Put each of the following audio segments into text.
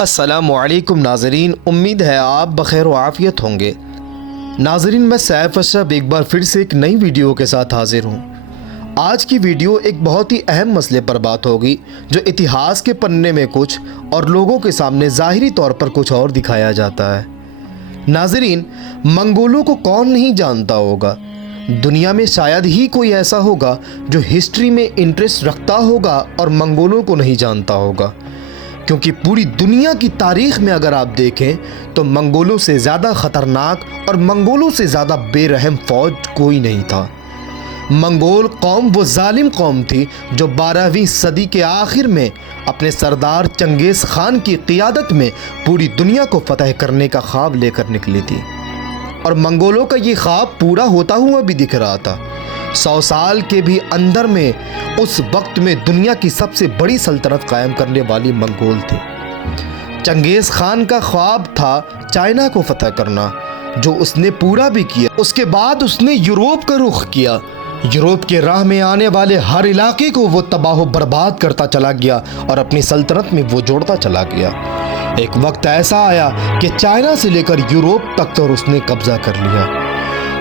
السلام علیکم ناظرین، امید ہے آپ بخیر و عافیت ہوں گے۔ ناظرین، میں سیف اشرف ایک بار پھر سے ایک نئی ویڈیو کے ساتھ حاضر ہوں۔ آج کی ویڈیو ایک بہت ہی اہم مسئلے پر بات ہوگی جو اتہاس کے پنے میں کچھ اور لوگوں کے سامنے ظاہری طور پر کچھ اور دکھایا جاتا ہے۔ ناظرین، منگولوں کو کون نہیں جانتا ہوگا؟ دنیا میں شاید ہی کوئی ایسا ہوگا جو ہسٹری میں انٹرسٹ رکھتا ہوگا اور منگولوں کو نہیں جانتا ہوگا، کیونکہ پوری دنیا کی تاریخ میں اگر آپ دیکھیں تو منگولوں سے زیادہ خطرناک اور منگولوں سے زیادہ بے رحم فوج کوئی نہیں تھا۔ منگول قوم وہ ظالم قوم تھی جو 12ویں صدی کے آخر میں اپنے سردار چنگیز خان کی قیادت میں پوری دنیا کو فتح کرنے کا خواب لے کر نکلی تھی، اور منگولوں کا یہ خواب پورا ہوتا ہوا بھی دکھ رہا تھا۔ 100 سال کے بھی اندر میں اس وقت میں دنیا کی سب سے بڑی سلطنت قائم کرنے والی منگول تھے۔ چنگیز خان کا خواب تھا چائنا کو فتح کرنا، جو اس نے پورا بھی کیا۔ اس کے بعد اس نے یوروپ کا رخ کیا۔ یوروپ کے راہ میں آنے والے ہر علاقے کو وہ تباہ و برباد کرتا چلا گیا اور اپنی سلطنت میں وہ جوڑتا چلا گیا۔ ایک وقت ایسا آیا کہ چائنا سے لے کر یوروپ تک تو اس نے قبضہ کر لیا۔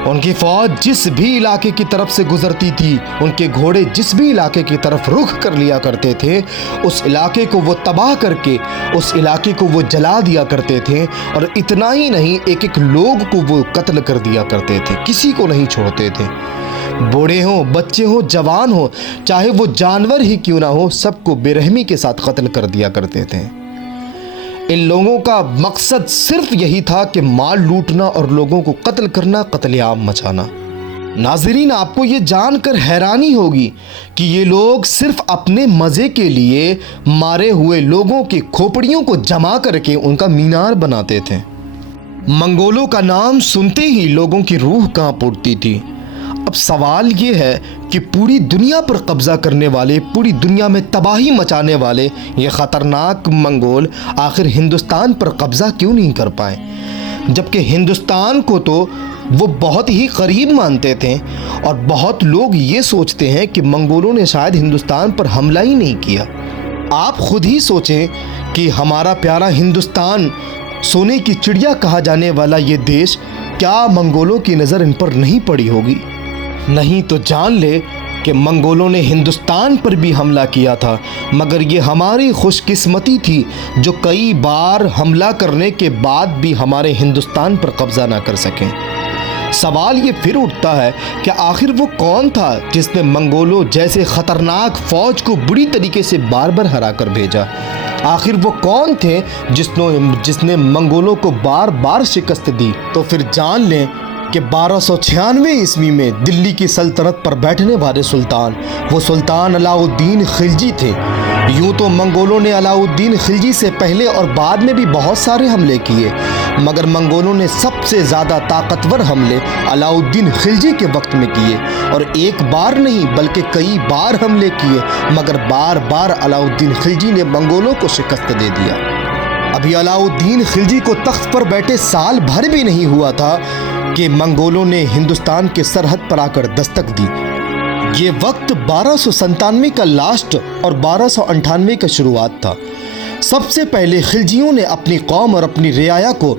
ان کی فوج جس بھی علاقے کی طرف سے گزرتی تھی، ان کے گھوڑے جس بھی علاقے کی طرف رخ کر لیا کرتے تھے، اس علاقے کو وہ تباہ کر کے اس علاقے کو وہ جلا دیا کرتے تھے، اور اتنا ہی نہیں، ایک ایک لوگ کو وہ قتل کر دیا کرتے تھے، کسی کو نہیں چھوڑتے تھے۔ بوڑھے ہوں، بچے ہوں، جوان ہوں، چاہے وہ جانور ہی کیوں نہ ہو، سب کو بے رحمی کے ساتھ قتل کر دیا کرتے تھے۔ ان لوگوں کا مقصد صرف یہی تھا کہ مال لوٹنا اور لوگوں کو قتل کرنا، قتل عام مچانا۔ ناظرین، آپ کو یہ جان کر حیرانی ہوگی کہ یہ لوگ صرف اپنے مزے کے لیے مارے ہوئے لوگوں کی کھوپڑیوں کو جما کر کے ان کا مینار بناتے تھے۔ منگولوں کا نام سنتے ہی لوگوں کی روح کانپ اٹھتی تھی۔ اب سوال یہ ہے کہ پوری دنیا پر قبضہ کرنے والے، پوری دنیا میں تباہی مچانے والے یہ خطرناک منگول آخر ہندوستان پر قبضہ کیوں نہیں کر پائے؟ جبکہ ہندوستان کو تو وہ بہت ہی قریب مانتے تھے، اور بہت لوگ یہ سوچتے ہیں کہ منگولوں نے شاید ہندوستان پر حملہ ہی نہیں کیا۔ آپ خود ہی سوچیں کہ ہمارا پیارا ہندوستان، سونے کی چڑیا کہا جانے والا یہ دیش، کیا منگولوں کی نظر ان پر نہیں پڑی ہوگی؟ نہیں تو جان لے کہ منگولوں نے ہندوستان پر بھی حملہ کیا تھا، مگر یہ ہماری خوش قسمتی تھی جو کئی بار حملہ کرنے کے بعد بھی ہمارے ہندوستان پر قبضہ نہ کر سکیں۔ سوال یہ پھر اٹھتا ہے کہ آخر وہ کون تھا جس نے منگولوں جیسے خطرناک فوج کو بری طریقے سے بار بار ہرا کر بھیجا؟ آخر وہ کون تھے جس نے منگولوں کو بار بار شکست دی؟ تو پھر جان لیں کہ 1296 عیسوی میں دلی کی سلطنت پر بیٹھنے والے سلطان، وہ سلطان علاء الدین خلجی تھے۔ یوں تو منگولوں نے علاء الدین خلجی سے پہلے اور بعد میں بھی بہت سارے حملے کیے، مگر منگولوں نے سب سے زیادہ طاقتور حملے علاء الدین خلجی کے وقت میں کیے، اور ایک بار نہیں بلکہ کئی بار حملے کیے، مگر بار بار علاء الدین خلجی نے منگولوں کو شکست دے دیا۔ ابھی علاء الدین خلجی کو تخت پر بیٹھے سال بھر بھی نہیں ہوا تھا کہ منگولوں نے ہندوستان کے سرحد پر آ کر دستک دی۔ یہ وقت 1297 کا لاسٹ اور 1298 کا شروعات تھا۔ سب سے پہلے خلجیوں نے اپنی قوم اور اپنی رعایا کو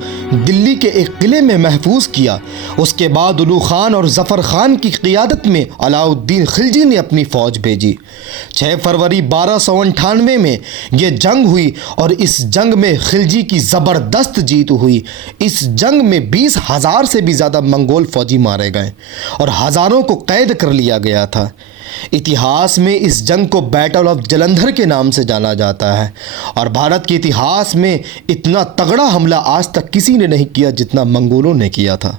دلی کے ایک قلعے میں محفوظ کیا۔ اس کے بعد علو خان اور ظفر خان کی قیادت میں علاء الدین خلجی نے اپنی فوج بھیجی۔ 6 فروری 1298 میں یہ جنگ ہوئی، اور اس جنگ میں خلجی کی زبردست جیت ہوئی۔ اس جنگ میں 20,000 سے بھی زیادہ منگول فوجی مارے گئے اور ہزاروں کو قید کر لیا گیا تھا۔ اتہاس میں اس جنگ کو بیٹل آف جلندھر کے نام سے جانا جاتا ہے، اور بھارت کے اتہاس میں اتنا تگڑا حملہ آج تک کسی نے نہیں کیا جتنا منگولوں نے کیا تھا۔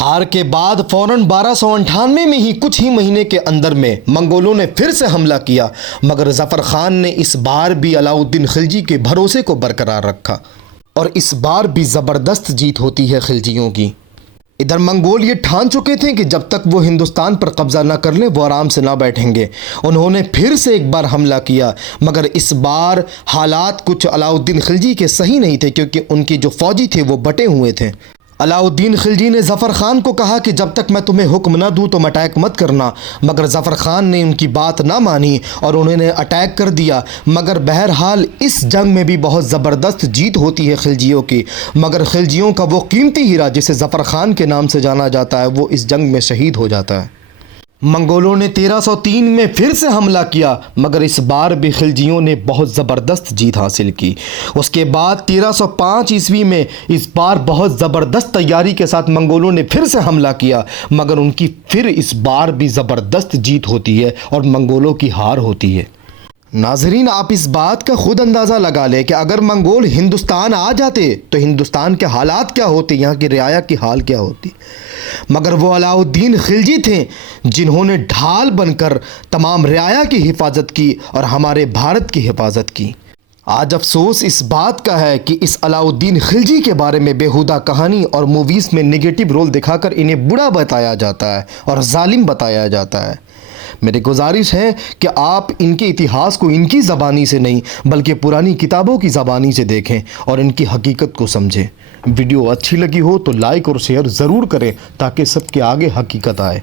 ہار کے بعد فوراً 1298 میں ہی کچھ ہی مہینے کے اندر میں منگولوں نے پھر سے حملہ کیا، مگر ظفر خان نے اس بار بھی علاء الدین خلجی کے بھروسے کو برقرار رکھا، اور اس بار بھی زبردست جیت ہوتی ہے خلجیوں کی۔ ادھر منگول یہ ٹھان چکے تھے کہ جب تک وہ ہندوستان پر قبضہ نہ کر لیں وہ آرام سے نہ بیٹھیں گے۔ انہوں نے پھر سے ایک بار حملہ کیا، مگر اس بار حالات کچھ علاء الدین خلجی کے صحیح نہیں تھے، کیونکہ ان کے جو فوجی تھے وہ بٹے ہوئے تھے۔ علاؤالدین خلجی نے ظفر خان کو کہا کہ جب تک میں تمہیں حکم نہ دوں تم اٹیک مت کرنا، مگر ظفر خان نے ان کی بات نہ مانی اور انہوں نے اٹیک کر دیا۔ مگر بہرحال اس جنگ میں بھی بہت زبردست جیت ہوتی ہے خلجیوں کی، مگر خلجیوں کا وہ قیمتی ہیرا جسے ظفر خان کے نام سے جانا جاتا ہے وہ اس جنگ میں شہید ہو جاتا ہے۔ منگولوں نے 1303 میں پھر سے حملہ کیا، مگر اس بار بھی خلجیوں نے بہت زبردست جیت حاصل کی۔ اس کے بعد 1305 عیسوی میں اس بار بہت زبردست تیاری کے ساتھ منگولوں نے پھر سے حملہ کیا، مگر ان کی پھر اس بار بھی زبردست جیت ہوتی ہے اور منگولوں کی ہار ہوتی ہے۔ ناظرین، آپ اس بات کا خود اندازہ لگا لیں کہ اگر منگول ہندوستان آ جاتے تو ہندوستان کے حالات کیا ہوتے، یہاں کی رعایا کی حال کیا ہوتی۔ مگر وہ علاؤالدین خلجی تھے جنہوں نے ڈھال بن کر تمام رعایا کی حفاظت کی اور ہمارے بھارت کی حفاظت کی۔ آج افسوس اس بات کا ہے کہ اس علاؤالدین خلجی کے بارے میں بیہودہ کہانی اور موویز میں نگیٹو رول دکھا کر انہیں برا بتایا جاتا ہے اور ظالم بتایا جاتا ہے۔ میری گزارش ہے کہ آپ ان کے اتہاس کو ان کی زبانی سے نہیں بلکہ پرانی کتابوں کی زبانی سے دیکھیں اور ان کی حقیقت کو سمجھیں۔ ویڈیو اچھی لگی ہو تو لائک اور شیئر ضرور کریں تاکہ سب کے آگے حقیقت آئے۔